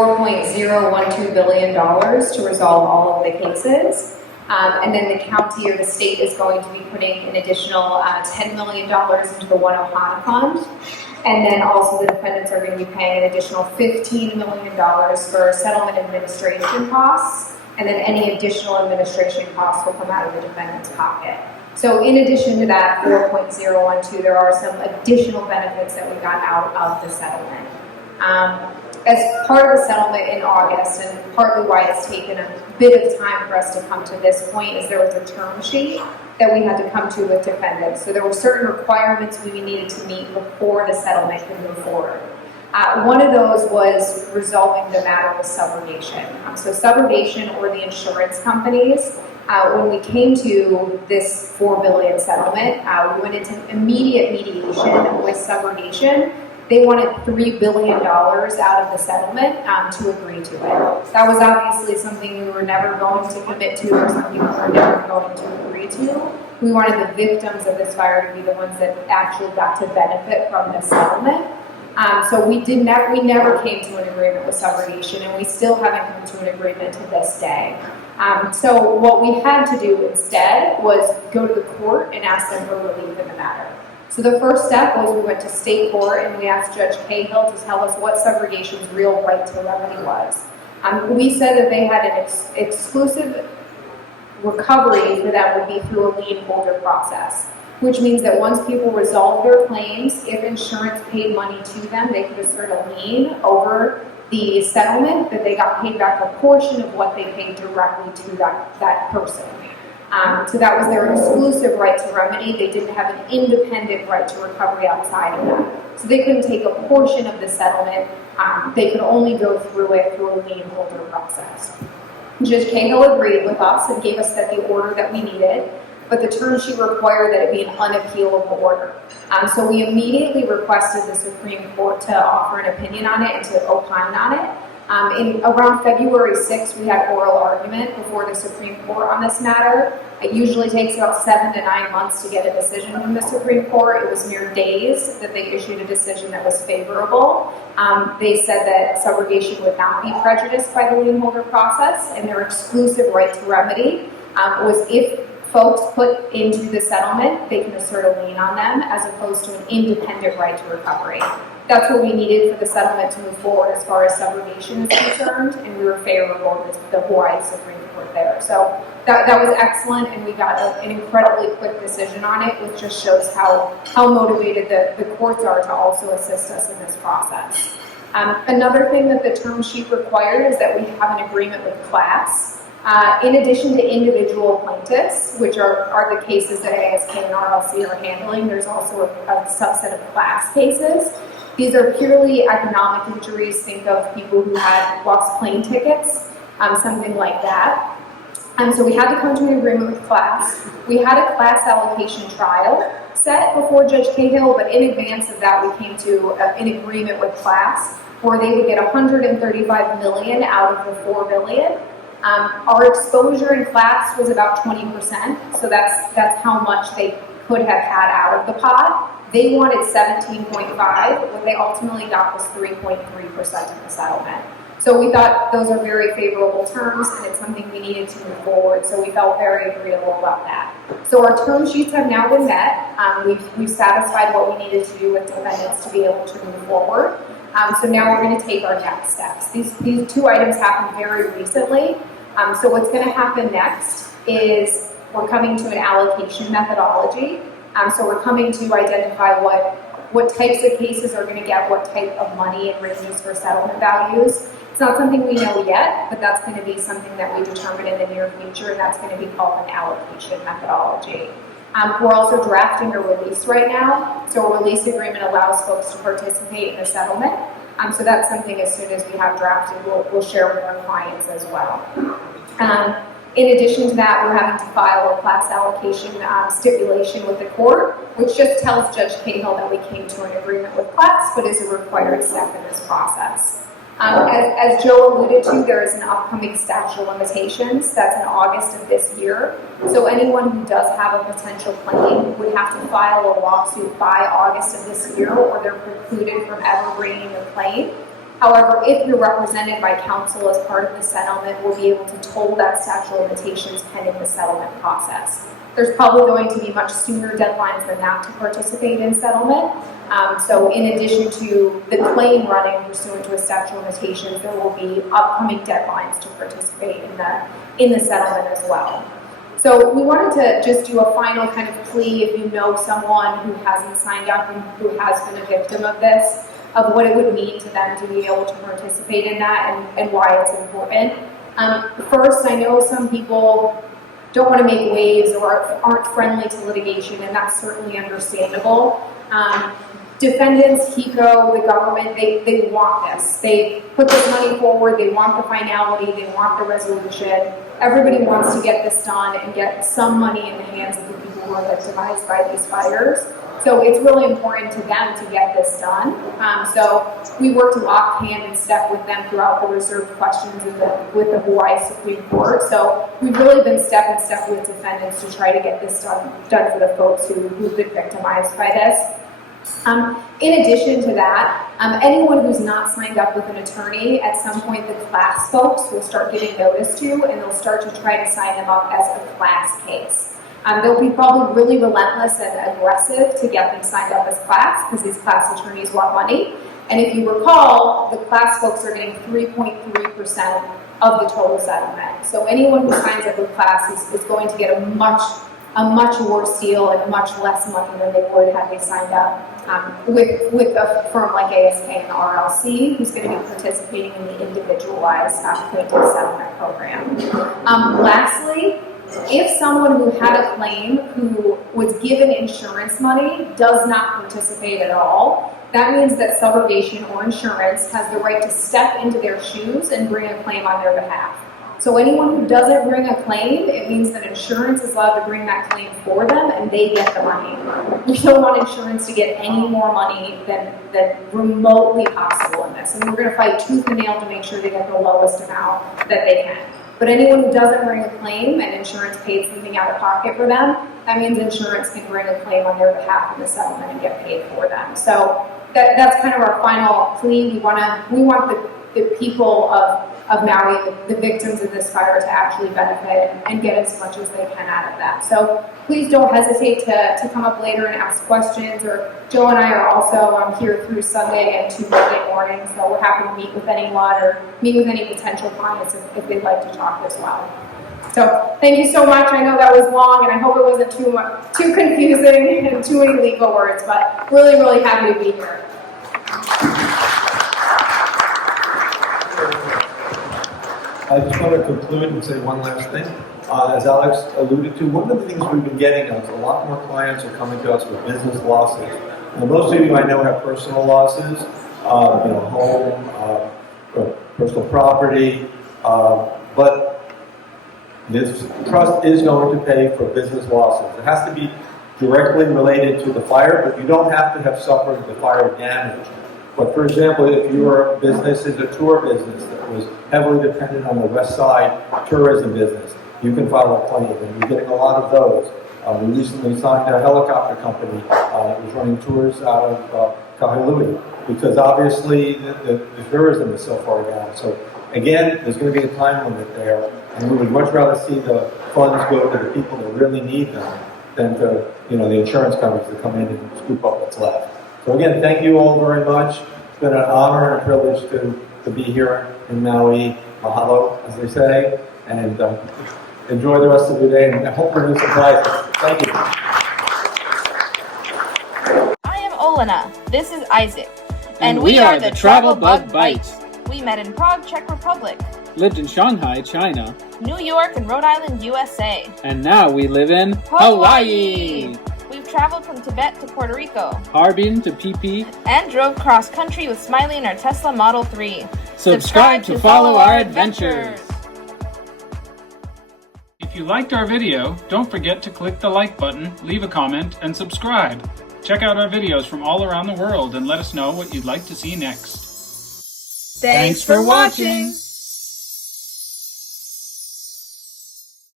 $4.012 billion to resolve all of the cases. And then the county or the state is going to be putting an additional $10 million into the One Ohana Fund. And then also the defendants are going to be paying an additional $15 million for settlement administration costs. And then any additional administration costs will come out of the defendant's pocket. So in addition to that 4.012, there are some additional benefits that we got out of the settlement. As part of the settlement in August, and partly why it's taken a bit of time for us to come to this point, is there was a term sheet that we had to come to with defendants. So there were certain requirements we needed to meet before the settlement could move forward. One of those was resolving the matter with subrogation. So subrogation, or the insurance companies, when we came to this $4 billion settlement, we went into immediate mediation with subrogation. They wanted $3 billion out of the settlement to agree to it. That was obviously something we were never going to commit to, or something we were never going to agree to. We wanted the victims of this fire to be the ones that actually got to benefit from the settlement. So we never came to an agreement with subrogation, and we still haven't come to an agreement to this day. So what we had to do instead was go to the court and ask them for relief in the matter. So the first step was we went to state court and we asked Judge Cahill to tell us what subrogation's real right to remedy was. We said that they had an exclusive recovery for them would be through a lien holder process, which means that once people resolve their claims, if insurance paid money to them, they could assert a lien over the settlement, that they got paid back a portion of what they paid directly to that person. So that was their exclusive right to remedy. They didn't have an independent right to recovery outside of that. So they couldn't take a portion of the settlement. They could only go through it through a lien holder process. Judge Cahill agreed with us and gave us the order that we needed, but the term sheet required that it be an unappealable order. So we immediately requested the Supreme Court to offer an opinion on it and to opine on it. In around February 6th, we had oral argument before the Supreme Court on this matter. It usually takes about 7 to 9 months to get a decision from the Supreme Court. It was mere days that they issued a decision that was favorable. They said that subrogation would not be prejudiced by the lien holder process, and their exclusive right to remedy was if folks put into the settlement, they can assert a lien on them as opposed to an independent right to recovery. That's what we needed for the settlement to move forward as far as subrogation is concerned, and we were favorable to the Hawaii Supreme Court there. So that was excellent, and we got an incredibly quick decision on it, which just shows how motivated the courts are to also assist us in this process. Another thing that the term sheet required is that we have an agreement with class. In addition to individual plaintiffs, which are the cases that ASK and RLC are handling, there's also a subset of class cases. These are purely economic injuries. Think of people who had lost plane tickets, something like that. So we had to come to an agreement with class. We had a class allocation trial set before Judge Cahill, but in advance of that, we came to an agreement with class where they would get $135 million out of the $4 billion. Our exposure in class was about 20%, so that's how much they could have had out of the pot. They wanted 17.5. What they ultimately got was 3.3% of the settlement. So we thought those are very favorable terms, and it's something we needed to move forward. So we felt very agreeable about that. So our term sheets have now been met. We've satisfied what we needed to do with defendants to be able to move forward. So now we're going to take our next steps. These two items happened very recently. So what's going to happen next is we're coming to an allocation methodology. So we're coming to identify what types of cases are going to get what type of money and ranges for settlement values. It's not something we know yet, but that's going to be something that we determine in the near future, and that's going to be called an allocation methodology. We're also drafting a release right now. So a release agreement allows folks to participate in the settlement. So that's something as soon as we have drafted, we'll share with our clients as well. In addition to that, we're having to file a class allocation stipulation with the court, which just tells Judge Cahill that we came to an agreement with class, but is a required step in this process. As Joe alluded to, there is an upcoming statute of limitations that's in August of this year. So anyone who does have a potential claim would have to file a lawsuit by August of this year, or they're precluded from ever bringing a claim. However, if you're represented by counsel as part of the settlement, we'll be able to toll that statute of limitations pending the settlement process. There's probably going to be much sooner deadlines than that to participate in settlement. So in addition to the claim running pursuant to a statute of limitations, there will be upcoming deadlines to participate in the settlement as well. So we wanted to just do a final kind of plea if you know someone who hasn't signed up and who has been a victim of this, of what it would mean to them to be able to participate in that and why it's important. First, I know some people don't want to make waves or aren't friendly to litigation, and that's certainly understandable. Defendants, HECO, the government, they want this. They put this money forward, they want the finality, they want the resolution. Everybody wants to get this done and get some money in the hands of the people who are victimized by these fires. So it's really important to them to get this done. So we worked lock hand in step with them throughout the reserved questions with the Hawaii Supreme Court. So we've really been step in step with defendants to try to get this done for the folks who've been victimized by this. In addition to that, anyone who's not signed up with an attorney, at some point the class folks will start giving notice to, and they'll start to try to sign them up as a class case. They'll be probably really relentless and aggressive to get them signed up as class, because these class attorneys want money. And if you recall, the class folks are getting 3.3% of the total settlement. So anyone who signs up with class is going to get a much worse deal and much less money than they would had they signed up with a firm like ASK and RLC, who's going to be participating in the individualized plaintiff settlement program. Lastly, if someone who had a claim who was given insurance money does not participate at all, that means that subrogation or insurance has the right to step into their shoes and bring a claim on their behalf. So anyone who doesn't bring a claim, it means that insurance is allowed to bring that claim for them and they get the money. We don't want insurance to get any more money than remotely possible in this. And we're going to fight tooth and nail to make sure they get the lowest amount that they can. But anyone who doesn't bring a claim and insurance paid something out of pocket for them, that means insurance can bring a claim on their behalf in the settlement and get paid for them. So that's kind of our final plea. We want the people of Maui, the victims of this fire, to actually benefit and get as much as they can out of that. So please don't hesitate to come up later and ask questions. Or Joe and I are also here through Sunday and Tuesday morning, so we're happy to meet with anyone or meet with any potential clients if they'd like to talk as well. So thank you so much. I know that was long, and I hope it wasn't too confusing and too many legal words, but really, really happy to be here. I just want to conclude and say one last thing. As Alex alluded to, one of the things we've been getting is a lot more clients are coming to us with business losses. Now, most of you I know have personal losses, home, personal property, but this trust is going to pay for business losses. It has to be directly related to the fire, but you don't have to have suffered the fire damage. But for example, if your business is a tour business that was heavily dependent on the West Side tourism business, you can file a claim, and you're getting a lot of those. We recently signed a helicopter company that was running tours out of Kākou, because obviously the tourism is so far down. So again, there's going to be a time limit there, and we would much rather see the funds go to the people that really need them than to the insurance companies to come in and scoop up what's left. So again, thank you all very much. It's been an honor and a privilege to be here in Maui. Mahalo, as they say, and enjoy the rest of your day, and I hope for new surprises. Thank you. I am Olena. This is Isaac. And we are the Travel Bug Bite. We met in Prague, Czech Republic. Lived in Shanghai, China. New York and Rhode Island, USA. And now we live in Hawaii. We've traveled from Tibet to Puerto Rico. Harbin to PP. And drove cross-country with Smiley in our Tesla Model 3. Subscribe to follow our adventures. If you liked our video, don't forget to click the like button, leave a comment, and subscribe. Check out our videos from all around the world and let us know what you'd like to see next. Thanks for watching!